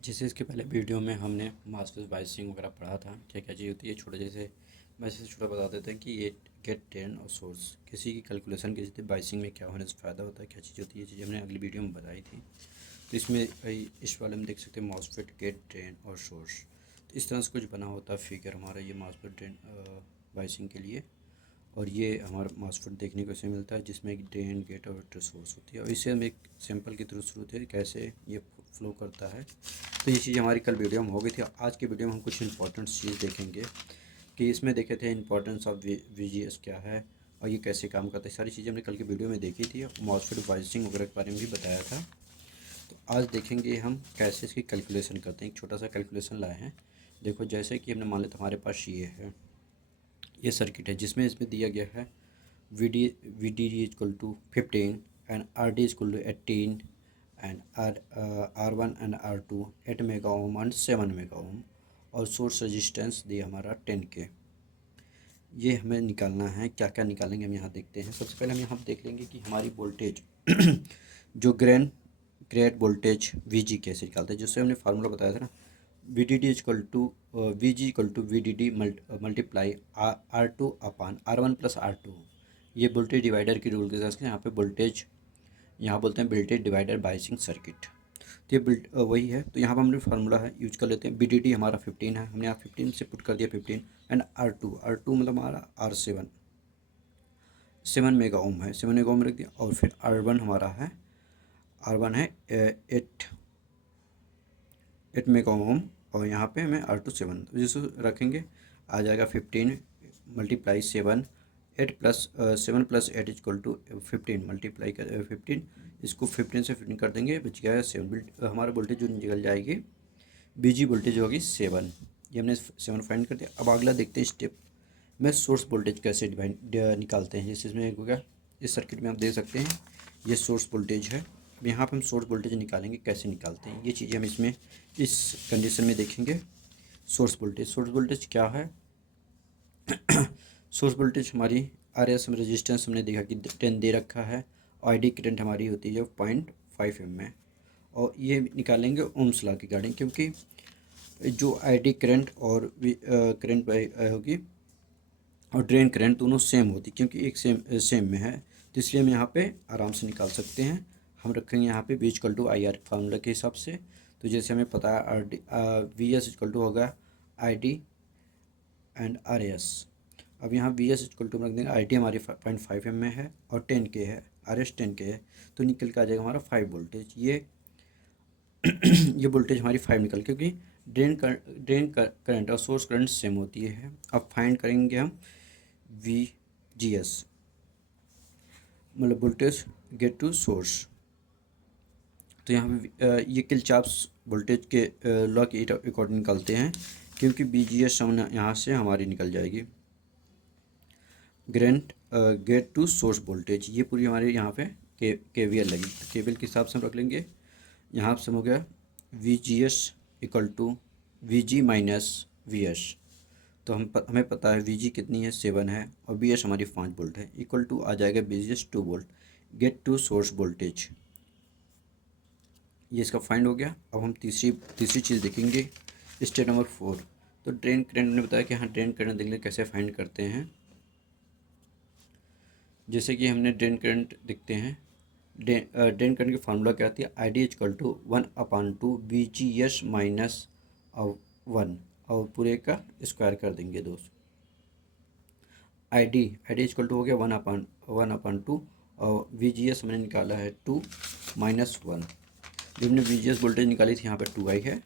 जैसे इसके पहले वीडियो में हमने मास्टर बाइसिंग वगैरह पढ़ा था, क्या क्या चीज़ होती है। छोटा जैसे मैं इसे छोटा बता देते हैं कि ये गेट ड्रेन और सोर्स किसी की कैलकुलेशन की जैसे बाइसिंग में क्या होने से फ़ायदा होता है, क्या चीज़ होती है, ये चीज़ हमने अगली वीडियो में बताई थी। तो इसमें इस वाले में देख सकते हैं मॉसफेट गेट ड्रेन और सोर्स। तो इस तरह से कुछ बना होता है फिगर हमारा, ये मॉसफेट ड्रेन बाइसिंग के लिए। और ये हमारा मॉसफेट देखने को इसे मिलता है जिसमें एक ड्रेन गेट और सोर्स होती है। और इसे हम एक सैंपल के थ्रू शुरू थे कैसे ये फ्लो करता है। तो ये चीज़ हमारी कल वीडियो में हो गई थी। आज के वीडियो में हम कुछ इंपॉर्टेंट चीज़ देखेंगे कि इसमें देखे थे इंपॉर्टेंस ऑफ वीजीएस क्या है और ये कैसे काम करता है। सारी चीज़ें हमने कल की वीडियो में देखी थी। मॉसफेट बाइसिंग वगैरह के बारे में भी बताया था। तो आज देखेंगे हम कैसे इसकी कैलकुलेशन करते हैं। एक छोटा सा कैलकुलेशन लाए हैं। देखो जैसे कि हमने मान लिया हमारे पास ये है, ये सर्किट है जिसमें इसमें दिया गया है V D is equal to 15 and R D is equal to 18 and R one and R two 8 mega ohm and 7 mega ohm. और सोर्स रजिस्टेंस दिया हमारा 10K। ये हमें निकालना है। क्या क्या निकालेंगे हम यहाँ देखते हैं। सबसे पहले हम यहाँ देख लेंगे कि हमारी वोल्टेज जो ग्रेड वोल्टेज वी जी कैसे निकालते हैं, जिससे हमने फार्मूला बताया था ना, V D D is equal to V G equal to V D D multiply R two upon R one plus R two. ये वोल्टेज डिवाइडर की रूल के हिसाब से यहाँ पे वोल्टेज, यहाँ बोलते हैं वोल्टेज डिवाइडर बाइसिंग सर्किट। तो ये वही है। तो यहाँ पर हमने फार्मूला है यूज कर लेते हैं। बी डी डी हमारा 15 है, हमने यहाँ 15 से पुट कर दिया 15 एंड आर टू मतलब हमारा आर सेवन मेगा ओम है, 7 मेगा ओम रख दिया। और फिर आर वन हमारा है, आर वन है 8 मेगा ओम। और यहाँ पे हमें आर टू 7 जिसको रखेंगे आ जाएगा 15 multiply 7, 8 plus 7 plus 8 equal to 15 multiply कर 15। इसको 15 से 15 कर देंगे, बच गया 7। हमारा वोल्टेज जो निकल जाएगी बीजी वोल्टेज होगी 7। ये हमने 7 फाइंड कर दिया। अब अगला देखते हैं स्टेप में सोर्स वोल्टेज कैसे निकालते हैं। जैसे इसमें एक हो गया, इस सर्किट में आप देख सकते हैं ये सोर्स वोल्टेज है। अब यहाँ पर हम सोर्स वोल्टेज निकालेंगे, कैसे निकालते हैं ये चीज़ें हम इसमें इस कंडीशन में देखेंगे। सोर्स वोल्टेज क्या है। सोर्स वोल्टेज हमारी आर एस रेजिस्टेंस हमने देखा कि 10 दे रखा है। आई डी करंट हमारी होती है 0.5 एम में। और ये निकालेंगे ओम्स लॉ की गार्डिंग, क्योंकि जो आई डी करंट और करंट होगी और ड्रेन करंट दोनों सेम होती, क्योंकि एक सेम में है। तो इसलिए हम यहाँ पे आराम से निकाल सकते हैं। हम रखेंगे यहाँ पे V equal to I R formula के हिसाब से। तो जैसे हमें पता है R D V S equal to होगा I D and R S. अब यहाँ वी एस इक्वल टू रख देंगे, आई डी हमारी 0.5 एम में है और 10K है, आर एस 10K है। तो निकल के आ जाएगा हमारा 5 वोल्टेज। ये ये वोल्टेज हमारी 5 निकल, क्योंकि ड्रेन करंट और सोर्स करंट सेम होती है। अब फाइंड करेंगे हम वी जी एस, मतलब वोल्टेज गेट टू सोर्स। तो यहाँ पे ये किरचॉफ्स वोल्टेज के लॉ के अकॉर्डिंग निकालते हैं, क्योंकि बी जी एस यहाँ से हमारी निकल जाएगी ग्रेंट गेट टू सोर्स वोल्टेज। ये पूरी हमारे यहाँ पे के वी एल लगी। तो के वी एल के हिसाब से हम रख लेंगे। यहाँ से हो गया V G S equal to V G minus V S. तो हमें पता है वी जी कितनी है 7 है और वी एस हमारी 5 वोल्ट है। इक्वल टू आ जाएगा V G S 2 volt gate to source voltage. ये इसका फाइंड हो गया। अब हम तीसरी चीज़ देखेंगे, स्टेप नंबर 4। तो ड्रेन करंट ने बताया कि हाँ ड्रेन करंट देखने कैसे फाइंड करते हैं। जैसे कि हमने ड्रेन करंट देखते हैं, ड्रेन करंट की फार्मूला क्या आती है, I D equal to 1/2 V G S minus 1 और पूरे का स्क्वायर कर देंगे दोस्त। आई डी इक्वल टू हो गया 1/2 और वी जी एस हमने निकाला है 2 माइनस 1। जब हमने वी जी एस वोल्टेज निकाली थी यहाँ पे 2 आई है।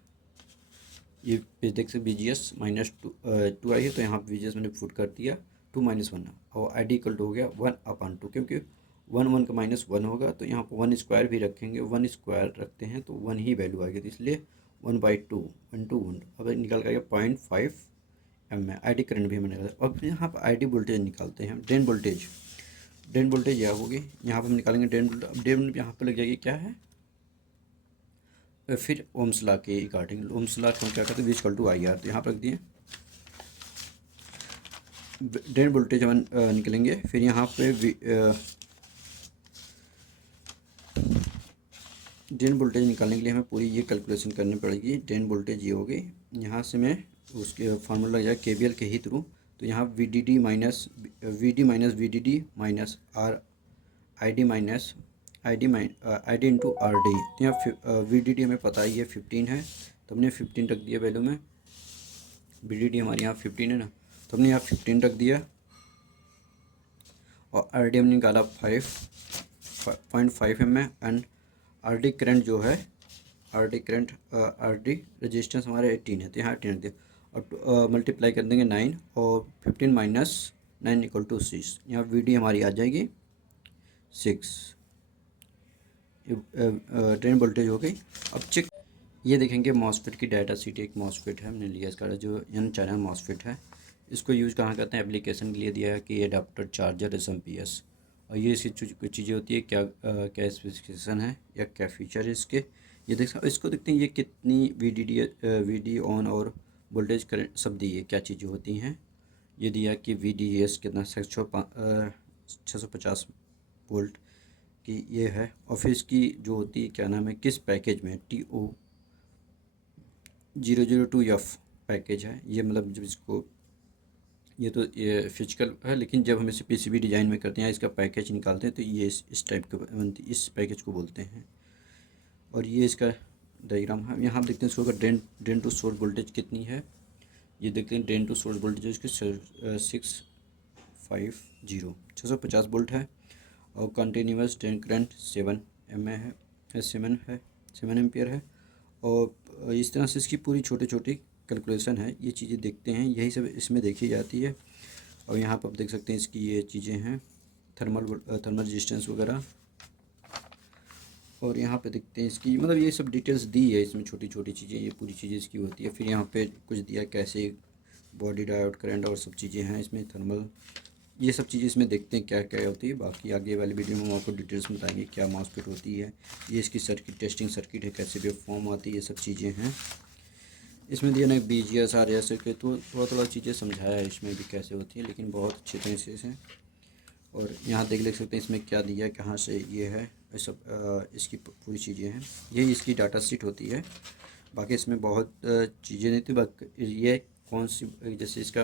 ये पेज देख सकते वी जी एस माइनस 2 आई है, तो यहाँ वी जी एस मैंने पुट कर दिया 2 माइनस 1 और आई डी इक्वल टू हो गया 1/2, क्योंकि 1 का माइनस 1 होगा तो यहाँ पर 1 स्क्वायर भी रखेंगे, 1 स्क्वायर रखते हैं तो 1 ही वैल्यू आएगी। तो इसलिए 1/2 1 अब निकल कर 0.5 एम में। आई डी करंट भी हमने निकाला। अब यहाँ पर आई डी वोल्टेज निकालते हैं, ड्रेन वोल्टेज यह होगी। यहाँ पर हम निकालेंगे ड्रेन वोल्टेज। अब ड्रेन यहाँ पर लग जाएगी क्या है, फिर ओम्स लॉ के अकॉर्डिंग। ओम्स लॉ हम क्या करते हैं, V equal to I R. तो यहाँ पर रख दिए ड्रेन वोल्टेज हम निकलेंगे। फिर यहाँ पे ड्रेन वोल्टेज निकालने के लिए हमें पूरी ये कैलकुलेशन करनी पड़ेगी। ड्रेन वोल्टेज ये हो गई, यहाँ से मैं उसके फार्मूला लग जाए KVL के ही थ्रू, तो यहाँ VDD minus VDD minus I D into RD। तो यहाँ VDD हमें पता ही है 15 है, तो हमने 15 रख दिया वैल्यू में। VDD हमारे यहाँ 15 है ना, तो हमने यहाँ 15 रख दिया। और RD हमने निकाला 5.5 mm एंड RD करंट जो है, RD रेजिस्टेंस हमारे 18 है, तो यहाँ 18 रख दिया। और मल्टीप्लाई कर देंगे 9 और 15 माइनस 9 इक्वल टू 6। यहाँ VD हमारी आ जाएगी 6। ड्रेन वोल्टेज हो गई। अब चेक ये देखेंगे मॉसफेट की डाटा शीट। एक मॉसफेट है, हमने लिया इसका जो एन चैनल मॉसफेट है। इसको यूज़ कहाँ करते हैं, एप्लीकेशन के लिए दिया है कि एडाप्टर, चार्जर, SMP/S। और ये इसकी कुछ चीज़ें होती है, क्या स्पेसिफिकेशन है या क्या फीचर है इसके, ये इसको देखते हैं। ये कितनी VD ऑन और वोल्टेज करंट सब दी है, क्या चीज़ें होती हैं। ये दिया कि VDS कितना 650 वोल्ट की ये है। और फिर इसकी जो होती है क्या नाम है, किस पैकेज में, TO002F पैकेज है ये। मतलब जब इसको ये तो ये फिजिकल है, लेकिन जब हम इसे PCB डिज़ाइन में करते हैं, इसका पैकेज निकालते हैं, तो ये इस टाइप का बनती, इस पैकेज को बोलते हैं। और ये इसका डायग्राम है। यहाँ देखते हैं इसको ड्रेन टू सोर्स वोल्टेज कितनी है। ये देखते हैं ड्रेन टू सोर्स वोल्टेज इसकी 650 वोल्ट है। और कंटिन्यूस ड्रेन करंट 7 एम्पियर है। और इस तरह से इसकी पूरी छोटी छोटी कैलकुलेशन है, ये चीज़ें देखते हैं, यही सब इसमें देखी जाती है। और यहाँ पर आप देख सकते हैं इसकी ये चीज़ें हैं, थर्मल रेजिस्टेंस वगैरह। और यहाँ पे देखते हैं इसकी, मतलब ये सब डिटेल्स दी है इसमें, छोटी छोटी चीज़ें, ये पूरी चीज़ें इसकी होती है। फिर यहाँ पे कुछ दिया कैसे बॉडी डायोड करंट और सब चीज़ें हैं इसमें, थर्मल, ये सब चीज़ें इसमें देखते हैं क्या क्या होती है। बाकी आगे वाली वीडियो में हम आपको डिटेल्स में बताएंगे क्या मॉसफेट होती है, ये इसकी सर्किट, टेस्टिंग सर्किट है, कैसे वेव फॉर्म आती है, ये सब चीज़ें हैं इसमें दिया ना। BGS RS के तो थोड़ा चीज़ें समझाया है इसमें भी कैसे होती है, लेकिन बहुत अच्छे तरीके से। और यहाँ देख सकते हैं इसमें क्या दिया है, कहाँ से ये है, ये सब इसकी पूरी चीज़ें हैं। यही इसकी डाटा शीट होती है। बाकी इसमें बहुत चीज़ें नहीं थी। बाकी ये कौन सी, जैसे इसका